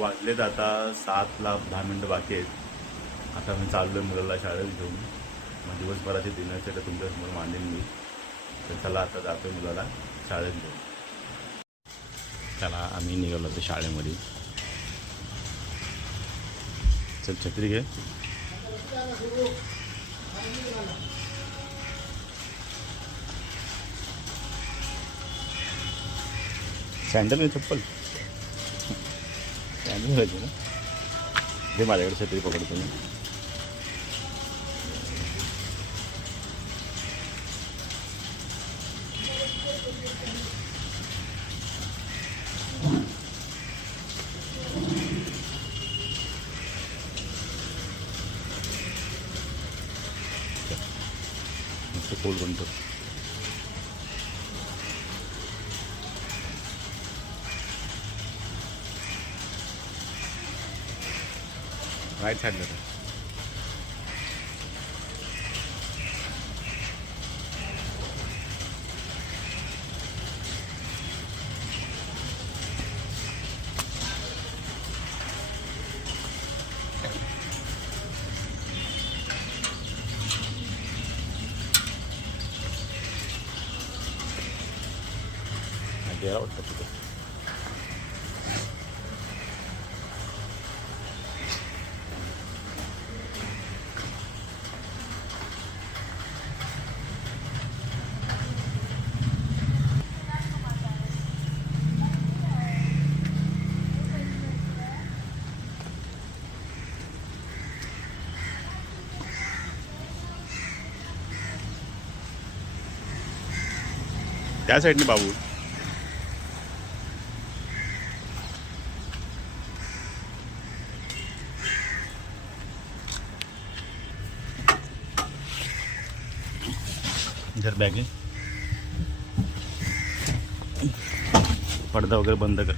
वाजलेत आता 7:10 बाकी आहेत. आता मी चाललो मुलाला शाळेत घेऊन. मग दिवसभराची दिनचर्या तुमच्यासमोर मांडेन मी. तर चला आता जातो मुलाला शाळेत घेऊन. त्याला आम्ही निघालो होतो शाळेमध्ये. चल छत्री घे. सँडल नाही चप्पल. सँडल घ्यायची ना. ते माझ्याकडे छत्री पकडतो मी. मस्त पोल बनतो. राईट साईडला तर गेला वाटतं तिथे. त्या साईडने बाबू. जर बॅग आहे. पडदा वगैरे बंद कर.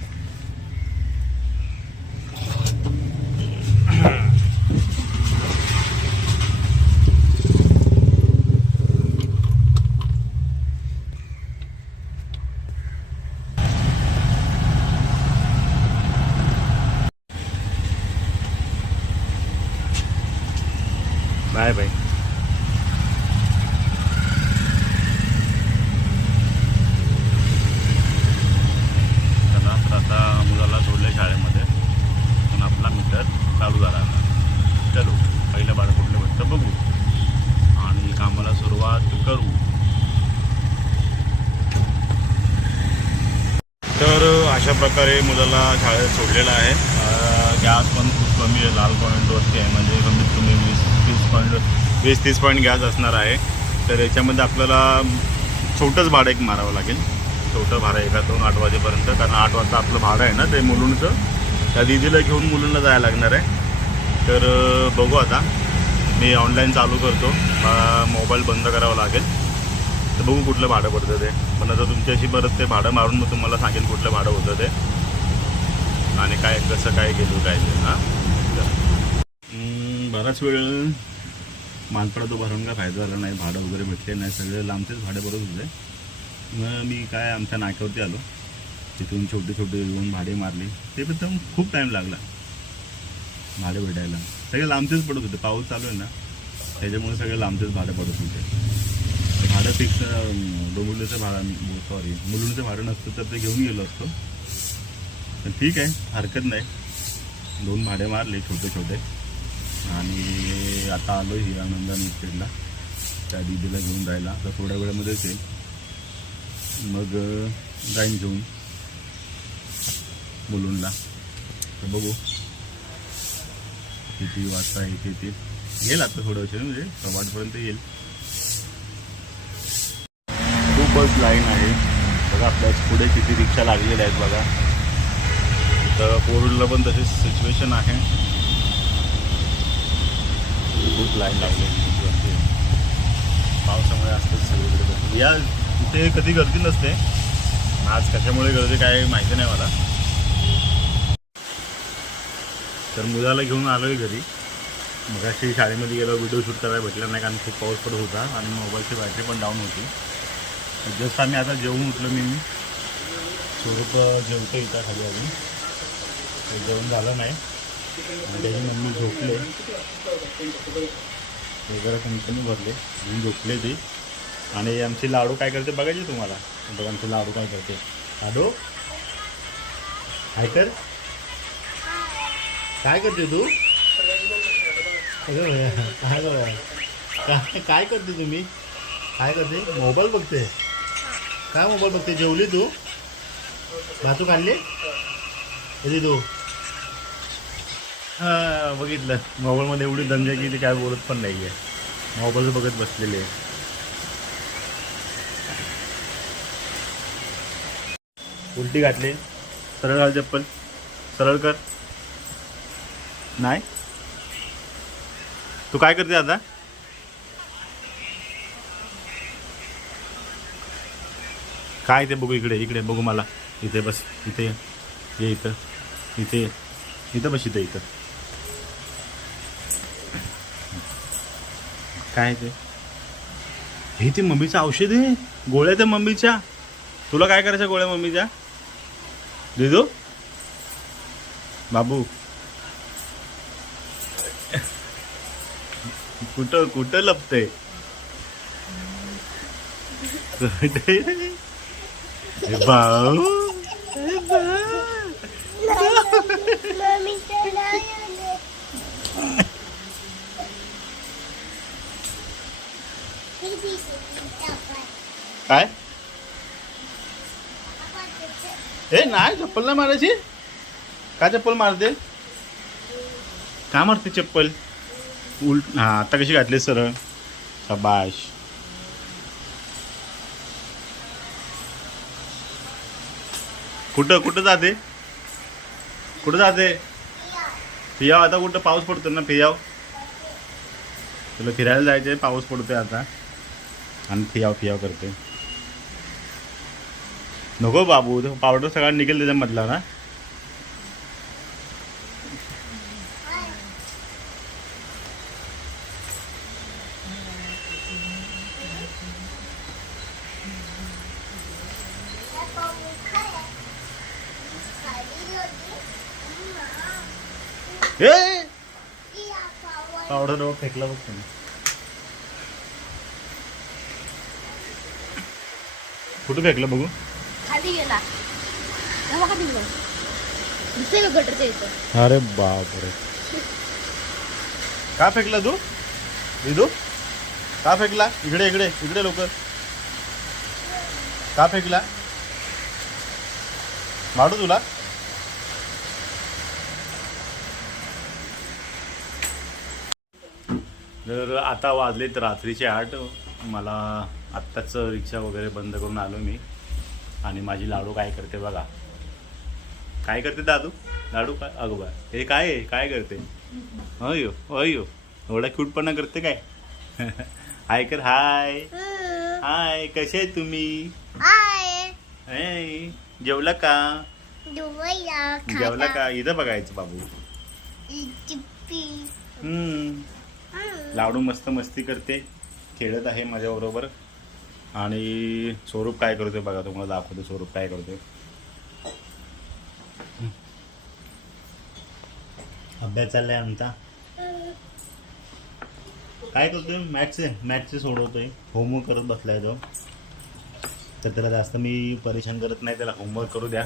Bye bye. आता मुलाला सोडलं शाळेमध्ये. पण आपला मीटर चालू झाला आता. चलो पहिलं भाडं कुठलं भेटतं बघू आणि कामाला सुरुवात करू. तर अशा प्रकारे मुलाला शाळेत सोडलेलं आहे. गॅस पण खूप कमी आहे. लाल पॉईंटवरती आहे. म्हणजे कमीत कमी 20-30 पॉईंट गॅस असणार आहे. तर याच्यामध्ये आपल्याला छोटंच भाडं एक मारावं लागेल. छोटं भाडं 1-2-8 वाजेपर्यंत. कारण 8 वाजता आपलं भाडं आहे ना ते मुलुंडचं. त्या दिदीला घेऊन मुलुंडला जायला लागणार आहे. तर बघू आता. मी ऑनलाईन चालू करतो. मोबाईल बंद करावा लागेल. तर बघू कुठलं भाडं पडतं ते. पण आता तुमच्याशी परत ते भाडं मारून मग तुम्हाला सांगेन कुठलं भाडं होतं ते आणि काय कसं काय गेलो काय ते. हां बराच वेळ मानपडा तो भरून काय फायदा झाला नाही. भाडं वगैरे भेटले नाही. सगळे लांबचेच भाडे भरत होते. मग मी काय आमच्या नाक्यावरती आलो. तिथून छोटे छोटे येऊन भाडे मारले. ते पण खूप टाईम लागला भाडे भेटायला. सगळे लांबचेच पडत होते. पाऊस चालू आहे ना त्याच्यामुळे सगळे लांबचेच भाडे पडत होते. भाडं फिक्स डोंबिवलीचं भाडं मुलुंडचं भाडं नसतं तर ते घेऊन गेलो असतो. पण ठीक आहे हरकत नाही. 2 भाडे मारले छोटे छोटे आणि आता आलो हिरानंदन इस्टेटला त्या दीदीला घेऊन जायला. तर थोड्या वेळामध्येच येईल. मग जाईन घेऊन मुलुंडला. तर बघू किती वाजता येते. येईल आता थोडं वेळ म्हणजे 8:15पर्यंत येईल. खूपच लाईन आहे बघा. आपल्या पुढे किती रिक्षा लागलेल्या आहेत बघा. तर कोरुडला पण तशीच सिच्युएशन आहे. खूप लाईन लागलेली पावसामुळे असतेच सगळीकडे. या इथे कधी गर्दी नसते. आज कशामुळे गर्दी काय माहिती नाही मला. तर मुलाला घेऊन आलो आहे घरी. मग अशी शाळेमध्ये गेलो व्हिडिओ शूट करायला भेटला नाही कारण खूप पाऊस पडत होता आणि मोबाईलची बॅटरी पण डाऊन होती. जस्ट आम्ही आता जेवून उठलो. मी स्वरूप जेवतो इथं खाली अजून. जेवण झालं नाही आणि त्याची मम्मी झोपले, ते जरा कणकणी भरले म्हणून झोपले ती. आणि आमची लाडू काय करते बघायची तुम्हाला. बघा आमची लाडू काय करते. लाडू काय कर, काय करते तू. काय करते तुम्ही, काय करते. मोबाईल बघते. काय मोबाईल बघते. जेवली तू, भातू खाल्ली कधी तू. हां बघितलं, मोबाईलमध्ये एवढी दंगा की ती काय बोलत पण नाही आहे, मोबाईल बघत बसलेले आहे. उलटी घातली. सरळ घाल चप्पल, सरळ कर. नाही तू काय करते आता. काय ते बघू, इकडे इकडे बघू मला. इथे बस, इथे ये, इथं इथे, इथं बस, इथं इथं. काय ते, हे ते मम्मीचं औषध आहे. गोळ्या त्या मम्मीच्या. तुला काय करायचं गोळ्या मम्मीच्या. दिदू बाबू कुठं कुठं लपतंय. भाऊ काय. ए नाही, चप्पल नाही मारायची. काय चप्पल मारते, काय मारते चप्पल. उलट हा आता कशी घातली सरळ. शाबाश. कुठं कुठं जाते, कुठं जाते. फियाव आता, कुठं पाऊस पडतो ना. फियाव तुला फिरायला जायचंय, पाऊस पडतोय आता आणि फियाव फियाव करते. नको बाबू, पावडर सगळा निघेल त्याच्यामधला ना. ए पावडर फेकला बघ तुम्ही. कुठं फेकलं बघू. खाली गेला. अरे बापरे, का फेकला तू विदू. का फेकला. इकडे इकडे इकडे लवकर. का फेकला माडू तुला. तर आता वाजलेत रात्रीचे 8. मला आत्ताच रिक्षा वगैरे बंद करून आलो मी. आणि माझी लाडू काय करते बघा. काय करते दादू. लाडू काय अगोबा हे काय आहे, काय करते. अयो अयो एवढा क्यूटपणा करते काय. हाय कर. हाय हाय, कसे आहे तुम्ही. जेवला का. जेवला का. इथं बघायचं बाबू. लाडू मस्त मस्ती करते, खेळत आहे माझ्याबरोबर. आणि स्वरूप काय करतोय बघा, तुम्हाला दाखवतो स्वरूप काय करतोय. अभ्यास चाललाय आमचा. काय करतोय. मॅथ्सचे सोडवतोय. होमवर्क करत बसलाय तो. तर त्याला जास्त मी परेशान करत नाही, त्याला होमवर्क करू द्या.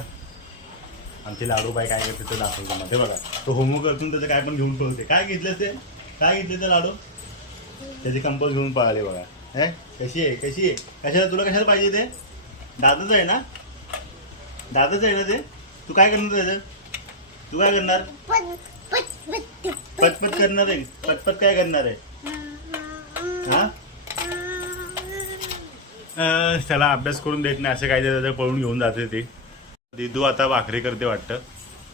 आमचे लाडू बाई काय करते ते दाखवतो मला. ते बघा, तो होमवर्क करतून त्याचं काय पण घेऊन पळते. काय घेतलं ते, काय घेतले ते लाडू. त्याचे कंपल घेऊन पळाले बघा. कशी आहे, कशी आहे. कशाला तुला कशाला पाहिजे ते. दादाच आहे ना, दादाच आहे ना ते. तू काय करणार त्याचं. तू काय करणार. पटपट करणार आहे. पटपट काय करणार आहे. हा त्याला अभ्यास करून देत नाही, असं काय त्याचं पळून घेऊन जाते ती. दिदू आता भाकरी करते वाटतं.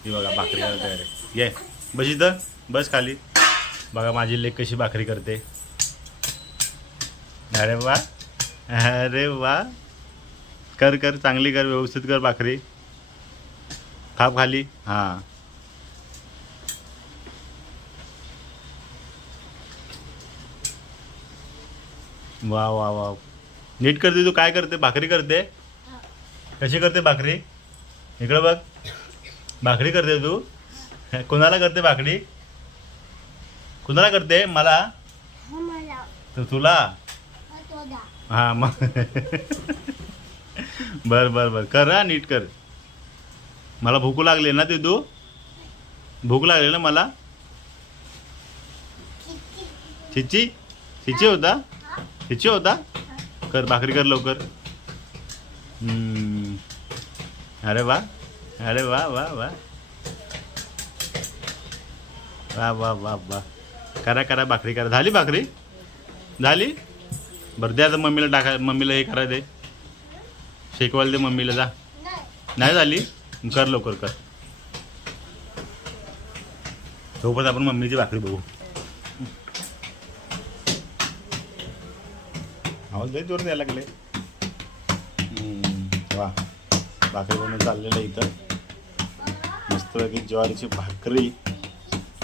ती बघा भाकरी करते. अरे ये बस इथं, बस खाली. बघा माझी लेक कशी भाकरी करते. अरे वा, अरे वा. कर कर, चांगली कर, व्यवस्थित कर भाकरी. थाप खाली. हां वा वा वा, नीट करते. तू काय करते. भाकरी करते. कशी करते भाकरी. इकडं बघ, भाकरी करते तू. कोणाला करते भाकरी? कुणाला करते? मला? तर तुला? हा मग बर बर बर कर हा, नीट कर. मला भूक लागली ना ते तू, भूक लागली ना मला. चिची चिची होता, चिची होता. कर भाकरी कर लवकर. अरे वा, अरे वा वा वा वा वा वा वा. करा करा भाकरी करा. झाली भाकरी? झाली? बरं द्या आता मम्मीला टाका, मम्मीला हे करा दे, शेकवायला दे मम्मीला. जा. नाही झाली? कर लवकर कर. सोबत आपण मम्मीची भाकरी बघू. आवाज लय जोर द्यायला लागले. वा, भाकरी बनवून चाललेलं आहे इथं मस्तपैकी ज्वारीची भाकरी.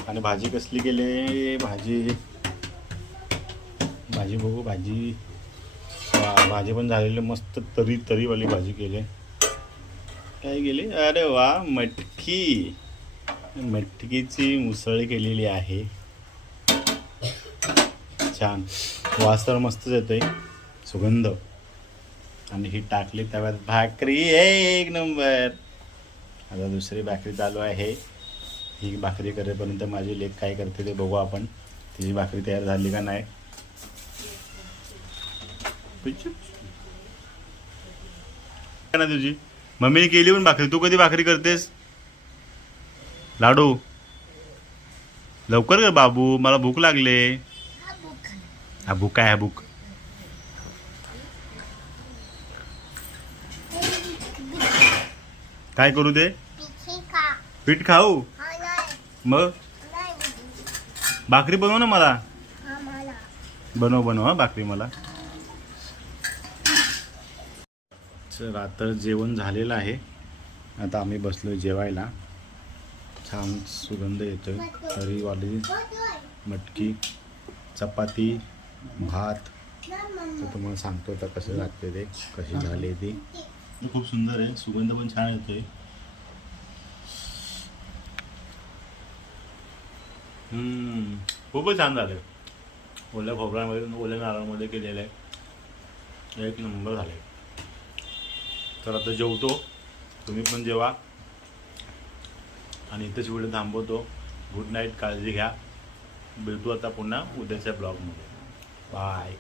आणि भाजी कसली केली? भाजी भाजी बघू. भाजी भाजी पण झालेली मस्त तरी तरीवाली भाजी केली. काय केली? अरे वा, मटकी, मटकीची मुसळ केलेली आहे. छान वास तर मस्तच येतोय, सुगंध. आणि ही टाकली तव्यात भाकरी, एक नंबर. आता दुसरी भाकरी चालू आहे. ही भाकरी करेपर्यंत माझी लेक काय करते ते बघू आपण. तिची भाकरी तयार झाली का नाही. ना तुझी मम्मीने केली पण भाकरी. तू कधी भाकरी करतेस? लाडू लवकर कर बाबू, मला भूक लागले. हा भूक काय? हा भूक. काय करू दे? पीठ खाऊ? मग भाकरी बनव ना मला. बनव बनव हा भाकरी मला. चला तर जेवण झालेलं आहे. आता आम्ही बसलोय जेवायला. छान सुगंध येतोय. तरीवाली मटकी, चपाती, भात. तर तुम्हाला सांगतो आता कसं लागते ते, कशी झाली ती. खूप सुंदर आहे, सुगंध पण छान येतोय. खूपच छान झालं. ओल्या खोबऱ्यामध्ये, ओल्या नारळामध्ये केलेलं आहे. एक नंबर झाले. तर आता जेवतो, तुम्ही पण जेवा. आणि इथेच व्हिडिओ थांबवतो. गुड नाईट, काळजी घ्या. भेटू आता पुन्हा उद्याच्या ब्लॉगमध्ये. बाय.